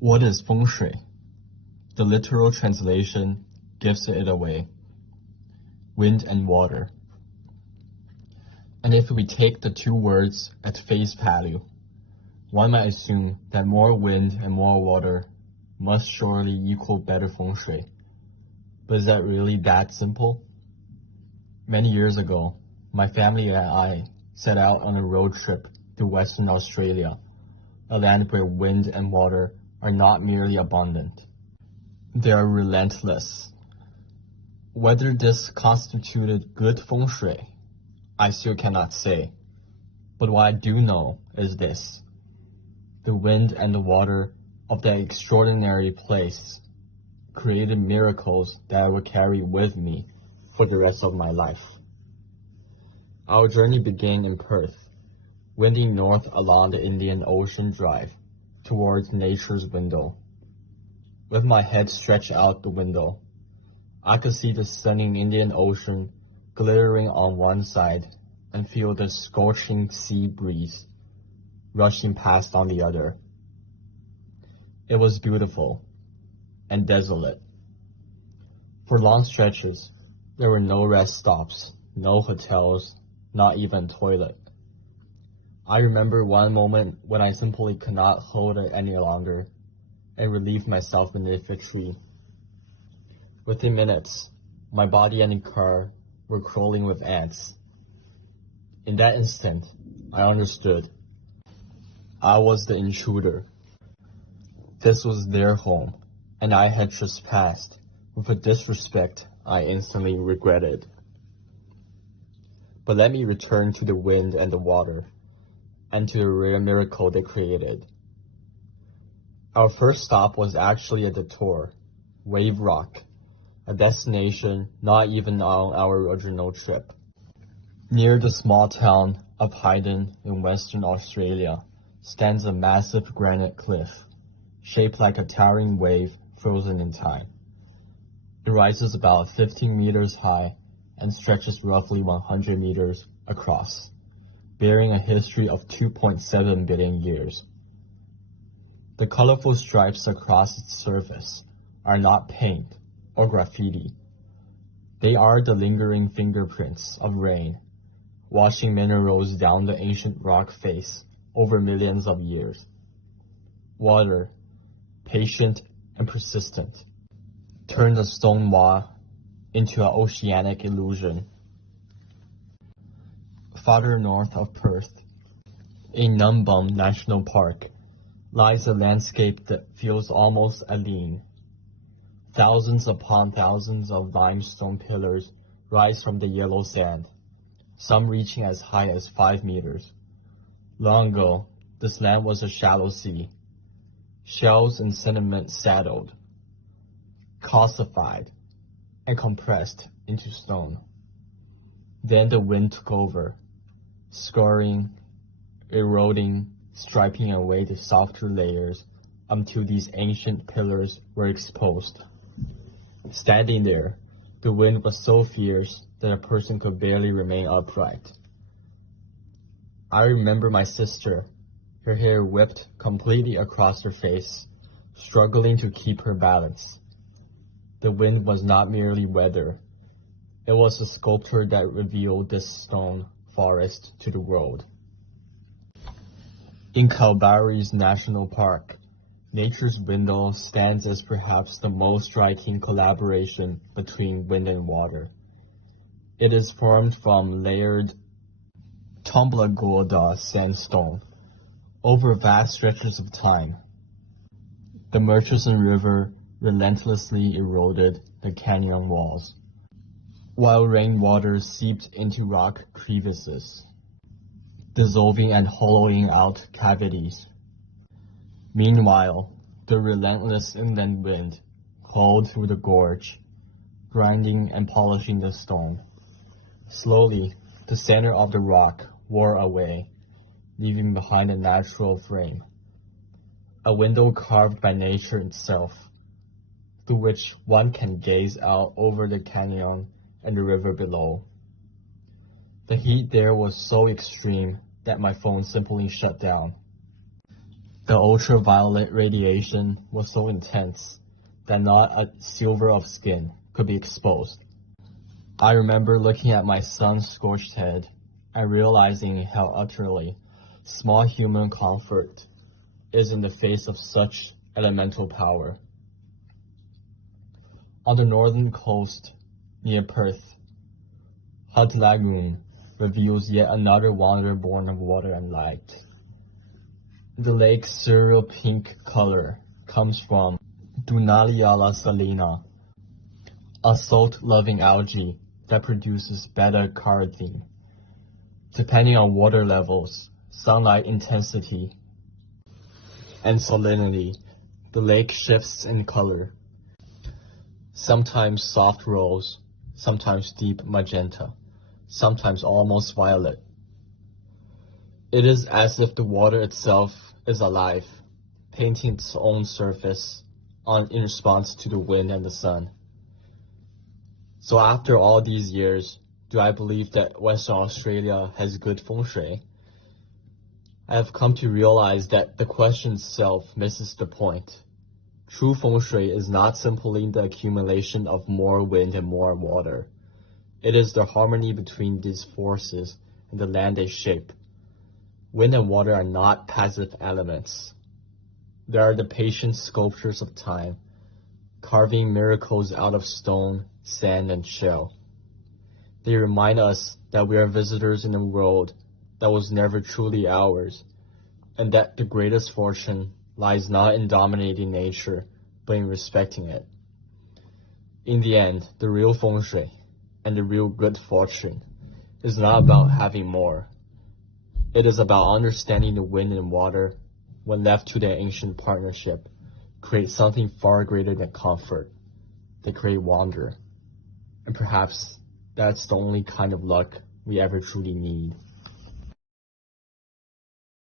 What is Feng Shui? The literal translation gives it away. Wind and water. And if we take the two words at face value, one might assume that more wind and more water must surely equal better Feng Shui. But is that really that simple? Many years ago, my family and I set out on a road trip to Western Australia, a land where wind and water are not merely abundant. They are relentless. Whether this constituted good Feng Shui, I still cannot say. But what I do know is this. The wind and the water of that extraordinary place created miracles that I will carry with me for the rest of my life. Our journey began in Perth, winding north along the Indian Ocean Drive towards nature's window. With my head stretched out the window, I could see the stunning Indian Ocean glittering on one side and feel the scorching sea breeze rushing past on the other. It was beautiful and desolate. For long stretches, there were no rest stops, no hotels, not even a toilet. I remember one moment when I simply could not hold it any longer and relieved myself beneath a tree. Within minutes, my body and the car were crawling with ants. In that instant, I understood. I was the intruder. This was their home, and I had trespassed with a disrespect I instantly regretted. But let me return to the wind and the water, and to the rare miracle they created. Our first stop was actually a detour, Wave Rock, a destination not even on our original trip. Near the small town of Hayden in Western Australia stands a massive granite cliff, shaped like a towering wave frozen in time. It rises about 15 meters high and stretches roughly 100 meters across, bearing a history of 2.7 billion years. The colorful stripes across its surface are not paint or graffiti. They are the lingering fingerprints of rain, washing minerals down the ancient rock face over millions of years. Water, patient and persistent, turned the stone wall into an oceanic illusion. Farther north of Perth, in Numbum National Park, lies a landscape that feels almost alien. Thousands upon thousands of limestone pillars rise from the yellow sand, some reaching as high as 5 meters. Long ago, this land was a shallow sea. Shells and sediment settled, calcified, and compressed into stone. Then the wind took over, scouring, eroding, striping away the softer layers until these ancient pillars were exposed. Standing there, the wind was so fierce that a person could barely remain upright. I remember my sister, her hair whipped completely across her face, struggling to keep her balance. The wind was not merely weather. It was a sculpture that revealed this stone forest to the world. In Kalbarri's National Park, nature's window stands as perhaps the most striking collaboration between wind and water. It is formed from layered Tumblagorda sandstone over vast stretches of time. The Murchison River relentlessly eroded the canyon walls, while rainwater seeped into rock crevices, dissolving and hollowing out cavities. Meanwhile, the relentless inland wind howled through the gorge, grinding and polishing the stone. Slowly, the center of the rock wore away, leaving behind a natural frame, a window carved by nature itself, through which one can gaze out over the canyon and the river below. The heat there was so extreme that my phone simply shut down. The ultraviolet radiation was so intense that not a silver of skin could be exposed. I remember looking at my son's scorched head and realizing how utterly small human comfort is in the face of such elemental power. On the northern coast, near Perth, Hutt Lagoon reveals yet another wonder born of water and light. The lake's cereal pink color comes from Dunaliella salina, a salt-loving algae that produces beta-carotene. Depending on water levels, sunlight intensity, and salinity, the lake shifts in color, sometimes soft rose, sometimes deep magenta, sometimes almost violet. It is as if the water itself is alive, painting its own surface in response to the wind and the sun. So after all these years, do I believe that Western Australia has good feng shui? I have come to realize that the question itself misses the point. True feng shui is not simply the accumulation of more wind and more water. It is the harmony between these forces and the land they shape. Wind and water are not passive elements. They are the patient sculptures of time, carving miracles out of stone, sand, and shell. They remind us that we are visitors in a world that was never truly ours, and that the greatest fortune lies not in dominating nature, but in respecting it. In the end, the real feng shui and the real good fortune is not about having more. It is about understanding the wind and water, when left to their ancient partnership, create something far greater than comfort. They create wonder. And perhaps that's the only kind of luck we ever truly need.